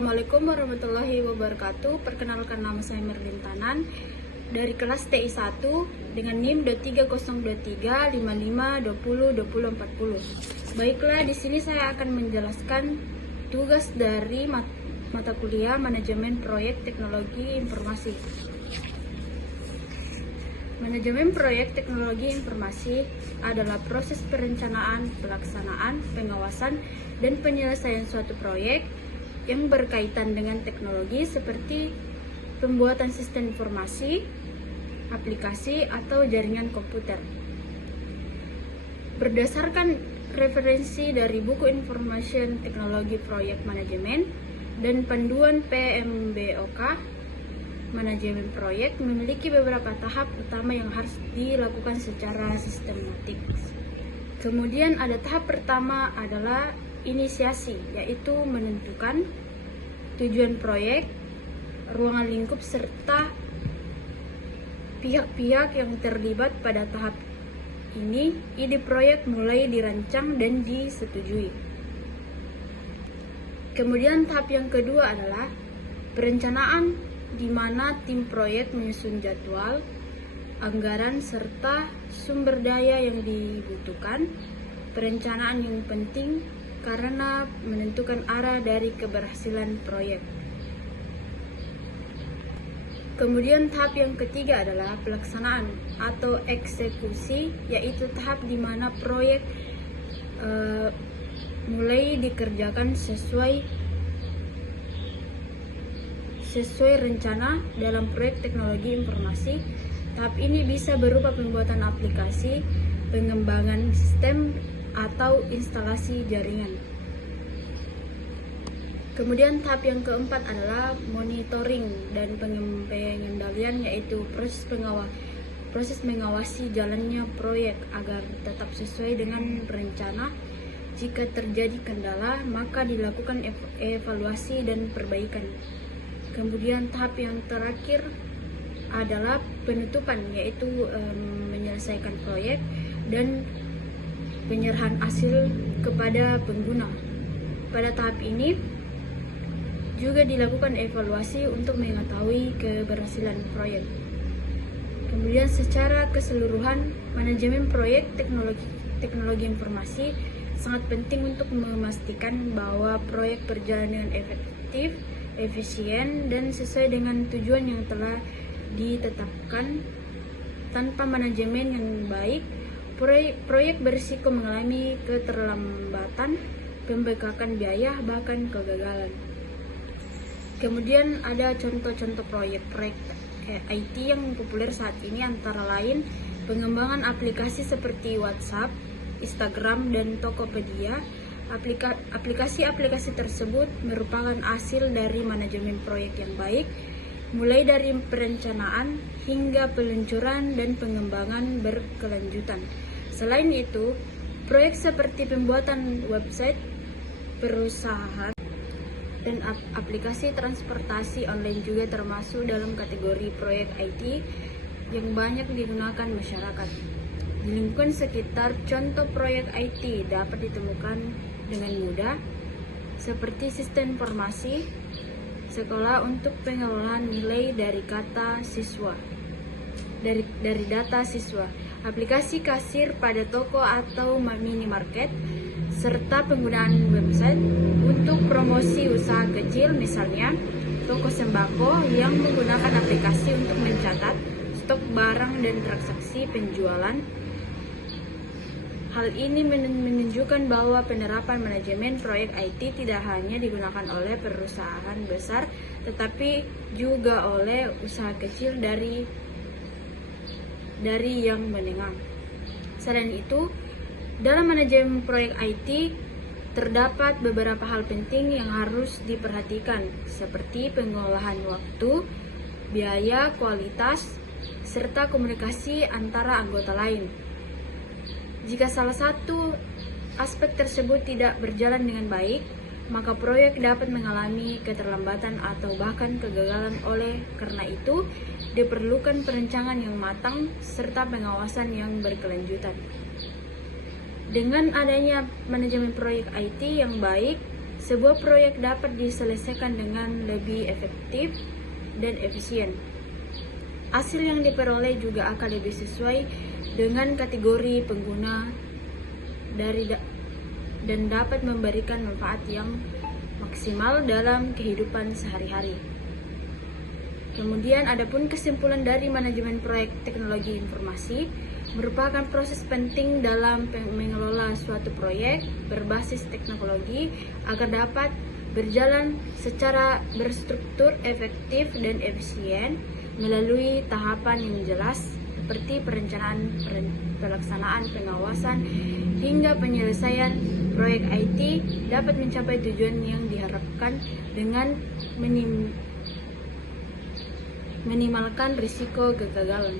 Assalamualaikum warahmatullahi wabarakatuh. Perkenalkan, nama saya Merlin Tanan dari kelas TI 1 dengan NIM 230355202040. Baiklah, di sini saya akan menjelaskan tugas dari mata kuliah Manajemen Proyek Teknologi Informasi. Manajemen proyek teknologi informasi adalah proses perencanaan, pelaksanaan, pengawasan, dan penyelesaian suatu proyek yang berkaitan dengan teknologi seperti pembuatan sistem informasi, aplikasi, atau jaringan komputer. Berdasarkan referensi dari buku Information Technology Project Management dan panduan PMBOK, manajemen proyek memiliki beberapa tahap utama yang harus dilakukan secara sistematik. Kemudian ada tahap pertama adalah inisiasi, yaitu menentukan tujuan proyek, ruangan lingkup, serta pihak-pihak yang terlibat pada tahap ini. Ide proyek mulai dirancang dan disetujui. Kemudian tahap yang kedua adalah perencanaan, di mana tim proyek menyusun jadwal, anggaran, serta sumber daya yang dibutuhkan. Perencanaan yang penting karena menentukan arah dari keberhasilan proyek. Kemudian tahap yang ketiga adalah pelaksanaan atau eksekusi, yaitu tahap di mana proyek mulai dikerjakan sesuai rencana dalam proyek teknologi informasi. Tahap ini bisa berupa pembuatan aplikasi, pengembangan sistem, atau instalasi jaringan. Kemudian tahap yang keempat adalah monitoring dan pengendalian, yaitu proses mengawasi jalannya proyek agar tetap sesuai dengan rencana. Jika terjadi kendala, maka dilakukan evaluasi dan perbaikan. Kemudian tahap yang terakhir adalah penutupan, yaitu menyelesaikan proyek dan penyerahan hasil kepada pengguna. Pada tahap ini juga dilakukan evaluasi untuk mengetahui keberhasilan proyek. Kemudian secara keseluruhan, manajemen proyek teknologi informasi sangat penting untuk memastikan bahwa proyek berjalan dengan efektif, efisien, dan sesuai dengan tujuan yang telah ditetapkan. Tanpa manajemen yang baik, proyek berisiko mengalami keterlambatan, pembengkakan biaya, bahkan kegagalan. Kemudian ada contoh-contoh proyek IT yang populer saat ini, antara lain pengembangan aplikasi seperti WhatsApp, Instagram, dan Tokopedia. Aplikasi-aplikasi tersebut merupakan hasil dari manajemen proyek yang baik, mulai dari perencanaan hingga peluncuran dan pengembangan berkelanjutan. Selain itu, proyek seperti pembuatan website perusahaan dan aplikasi transportasi online juga termasuk dalam kategori proyek IT yang banyak digunakan masyarakat. Di lingkungan sekitar, contoh proyek IT dapat ditemukan dengan mudah, seperti sistem informasi sekolah untuk pengelolaan nilai dari data siswa, aplikasi kasir pada toko atau minimarket, serta penggunaan website untuk promosi usaha kecil, misalnya toko sembako yang menggunakan aplikasi untuk mencatat stok barang dan transaksi penjualan. Hal ini menunjukkan bahwa penerapan manajemen proyek IT tidak hanya digunakan oleh perusahaan besar, tetapi juga oleh usaha kecil dari yang menengah. Selain itu, dalam manajemen proyek IT terdapat beberapa hal penting yang harus diperhatikan, seperti pengolahan waktu, biaya, kualitas, serta komunikasi antara anggota lain. Jika salah satu aspek tersebut tidak berjalan dengan baik, maka proyek dapat mengalami keterlambatan atau bahkan kegagalan. Oleh karena itu, diperlukan perencanaan yang matang serta pengawasan yang berkelanjutan. Dengan adanya manajemen proyek IT yang baik, sebuah proyek dapat diselesaikan dengan lebih efektif dan efisien. Hasil yang diperoleh juga akan lebih sesuai dengan kategori pengguna dan dapat memberikan manfaat yang maksimal dalam kehidupan sehari-hari. Kemudian adapun kesimpulan dari manajemen proyek teknologi informasi merupakan proses penting dalam mengelola suatu proyek berbasis teknologi agar dapat berjalan secara berstruktur, efektif, dan efisien melalui tahapan yang jelas seperti perencanaan, pelaksanaan, pengawasan, hingga penyelesaian. Proyek IT dapat mencapai tujuan yang diharapkan dengan minimalkan risiko kegagalan.